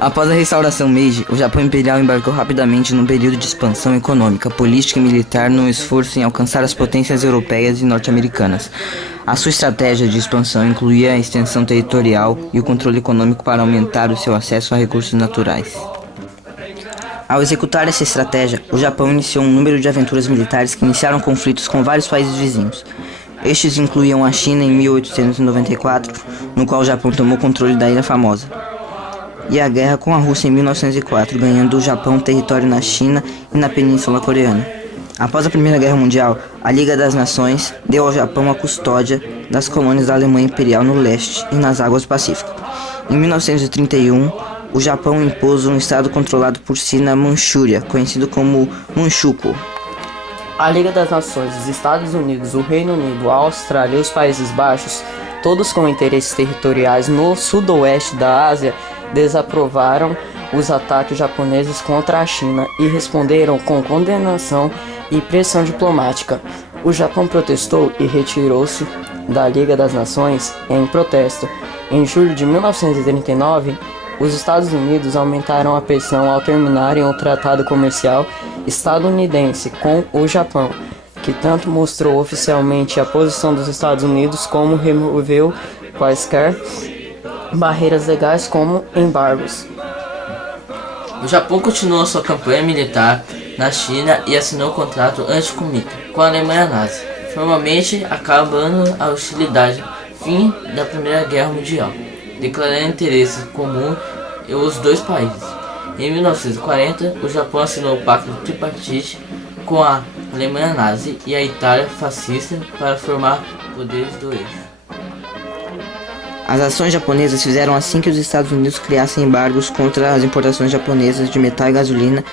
Após a restauração Meiji, o Japão Imperial embarcou rapidamente num período de expansão econômica, política e militar num esforço em alcançar as potências europeias e norte-americanas. A sua estratégia de expansão incluía a extensão territorial e o controle econômico para aumentar o seu acesso a recursos naturais. Ao executar essa estratégia, o Japão iniciou um número de aventuras militares que iniciaram conflitos com vários países vizinhos. Estes incluíam a China em 1894, no qual o Japão tomou controle da Ilha Famosa, e a guerra com a Rússia em 1904, ganhando o Japão território na China e na Península Coreana. Após a Primeira Guerra Mundial, a Liga das Nações deu ao Japão a custódia das colônias da Alemanha Imperial no leste e nas águas do Pacífico. Em 1931, o Japão impôs um estado controlado por si na Manchúria, conhecido como Manchukuo. A Liga das Nações, os Estados Unidos, o Reino Unido, a Austrália e os Países Baixos, todos com interesses territoriais no sudoeste da Ásia, desaprovaram os ataques japoneses contra a China e responderam com condenação e pressão diplomática. O Japão protestou e retirou-se da Liga das Nações em protesto. Em julho de 1939, os Estados Unidos aumentaram a pressão ao terminarem o tratado comercial estadunidense com o Japão, que tanto mostrou oficialmente a posição dos Estados Unidos como removeu quaisquer barreiras legais como embargos. O Japão continuou sua campanha militar na China e assinou um contrato anti-comunista com a Alemanha nazi, formalmente acabando a hostilidade, fim da Primeira Guerra Mundial, declarando interesse comum os dois países. Em 1940, o Japão assinou o Pacto Tripartite com a Alemanha nazi e a Itália fascista para formar poderes do eixo. As ações japonesas fizeram assim que os Estados Unidos criassem embargos contra as importações japonesas de metal e gasolina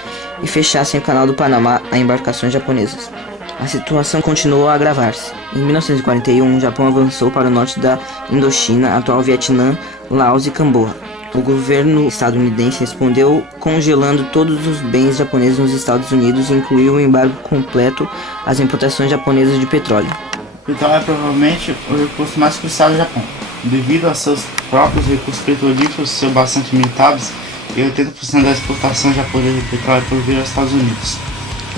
e fechassem o canal do Panamá a embarcações japonesas. A situação continuou a agravar-se. Em 1941, o Japão avançou para o norte da Indochina, atual Vietnã, Laos e Camboja. O governo estadunidense respondeu congelando todos os bens japoneses nos Estados Unidos e incluiu um embargo completo às importações japonesas de petróleo. Então é provavelmente o recurso mais crucial do Japão. Devido a seus próprios recursos petrolíferos ser bastante limitados, e 80% da exportação japonesa de petróleo provém aos Estados Unidos.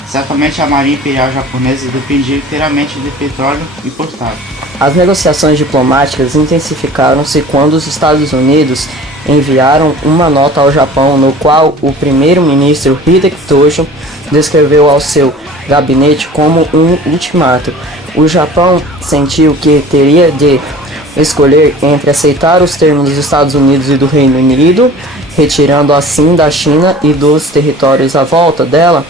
Certamente a Marinha Imperial Japonesa dependia inteiramente de petróleo importado. As negociações diplomáticas intensificaram-se quando os Estados Unidos enviaram uma nota ao Japão, no qual o primeiro-ministro Hideki Tojo descreveu ao seu gabinete como um ultimato. O Japão sentiu que teria de escolher entre aceitar os termos dos Estados Unidos e do Reino Unido, retirando assim da China e dos territórios à volta dela,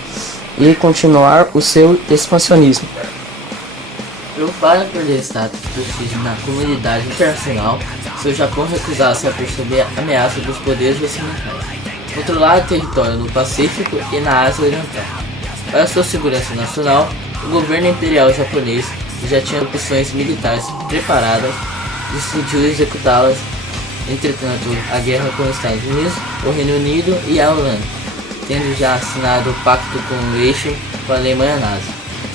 e continuar o seu expansionismo. Preocupado por perder status e prestígio na comunidade internacional, se o Japão recusasse a perceber a ameaça dos poderes ocidentais, controlar o território no Pacífico e na Ásia Oriental. Para sua segurança nacional, o governo imperial japonês já tinha opções militares preparadas, decidiu executá-las. Entretanto, a guerra com os Estados Unidos, o Reino Unido e a Holanda, tendo já assinado o pacto com o eixo com a Alemanha nazi,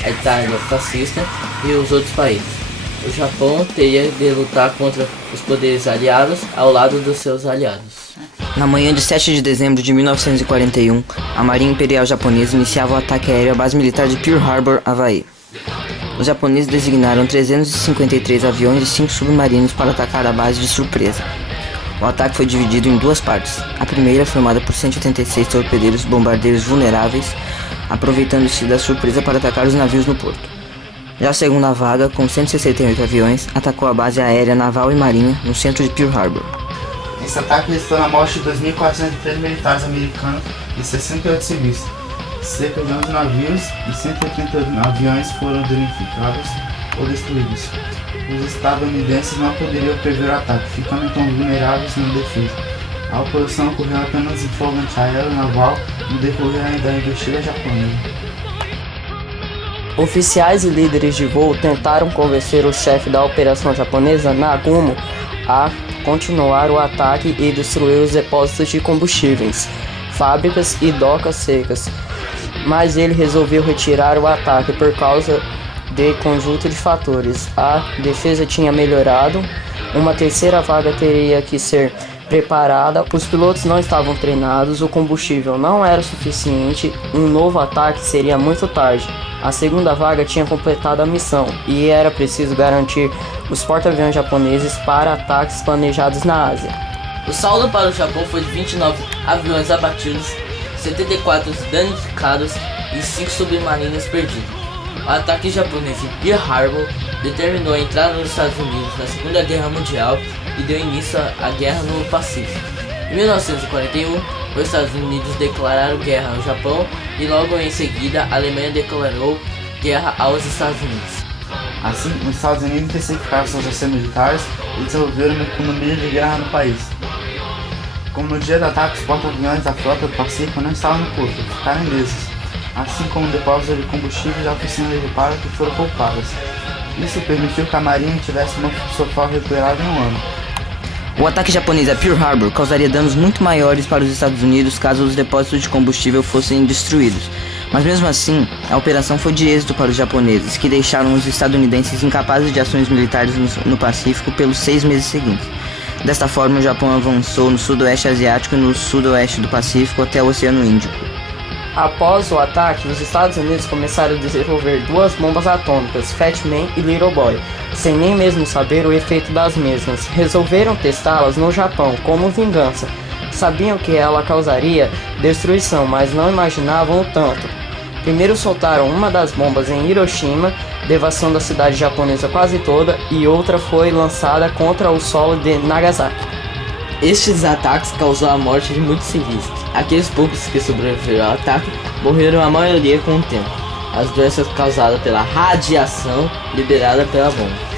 a Itália fascista e os outros países. O Japão teria de lutar contra os poderes aliados ao lado dos seus aliados. Na manhã de 7 de dezembro de 1941, a Marinha Imperial Japonesa iniciava o ataque aéreo à base militar de Pearl Harbor, Havaí. Os japoneses designaram 353 aviões e 5 submarinos para atacar a base de surpresa. O ataque foi dividido em duas partes. A primeira, formada por 186 torpedeiros bombardeiros vulneráveis, aproveitando-se da surpresa para atacar os navios no porto. Já a segunda vaga, com 168 aviões, atacou a base aérea naval e marinha no centro de Pearl Harbor. Esse ataque resultou na morte de 2.403 militares americanos e 68 civis. Cerca de 11 navios e 180 aviões foram danificados ou destruídos. Os estadunidenses não poderiam prever o ataque, ficando então vulneráveis na defesa. A oposição ocorreu apenas em fogo antiaéreo naval no decorrer da investida japonesa. Oficiais e líderes de voo tentaram convencer o chefe da operação japonesa, Nagumo, a continuar o ataque e destruir os depósitos de combustíveis, fábricas e docas secas, mas ele resolveu retirar o ataque por causa de conjunto de fatores. A defesa tinha melhorado, uma terceira vaga teria que ser preparada, os pilotos não estavam treinados, o combustível não era suficiente, um novo ataque seria muito tarde. A segunda vaga tinha completado a missão e era preciso garantir os porta-aviões japoneses para ataques planejados na Ásia. O saldo para o Japão foi de 29 aviões abatidos, 74 danificados e 5 submarinos perdidos. O ataque japonês em Pearl Harbor determinou a entrada dos Estados Unidos na Segunda Guerra Mundial e deu início à Guerra no Pacífico. Em 1941, os Estados Unidos declararam guerra ao Japão e logo em seguida a Alemanha declarou guerra aos Estados Unidos. Assim, os Estados Unidos intensificaram suas ações militares e desenvolveram uma economia de guerra no país. Como no dia do ataque, os porta-aviões da frota do Pacífico não estavam no porto, ficaram ilesos, assim como depósitos de combustível e oficinas de reparo que foram poupadas. Isso permitiu que a Marinha tivesse sua frota recuperada em um ano. O ataque japonês a Pearl Harbor causaria danos muito maiores para os Estados Unidos caso os depósitos de combustível fossem destruídos. Mas mesmo assim, a operação foi de êxito para os japoneses, que deixaram os estadunidenses incapazes de ações militares no Pacífico pelos 6 meses seguintes. Desta forma, o Japão avançou no sudoeste asiático e no sudoeste do Pacífico até o Oceano Índico. Após o ataque, os Estados Unidos começaram a desenvolver 2 bombas atômicas, Fat Man e Little Boy, sem nem mesmo saber o efeito das mesmas. Resolveram testá-las no Japão como vingança. Sabiam que ela causaria destruição, mas não imaginavam o tanto. Primeiro soltaram uma das bombas em Hiroshima, devastando a cidade japonesa quase toda, e outra foi lançada contra o solo de Nagasaki. Estes ataques causaram a morte de muitos civis. Aqueles poucos que sobreviveram ao ataque morreram a maioria com o tempo. As doenças causadas pela radiação liberada pela bomba.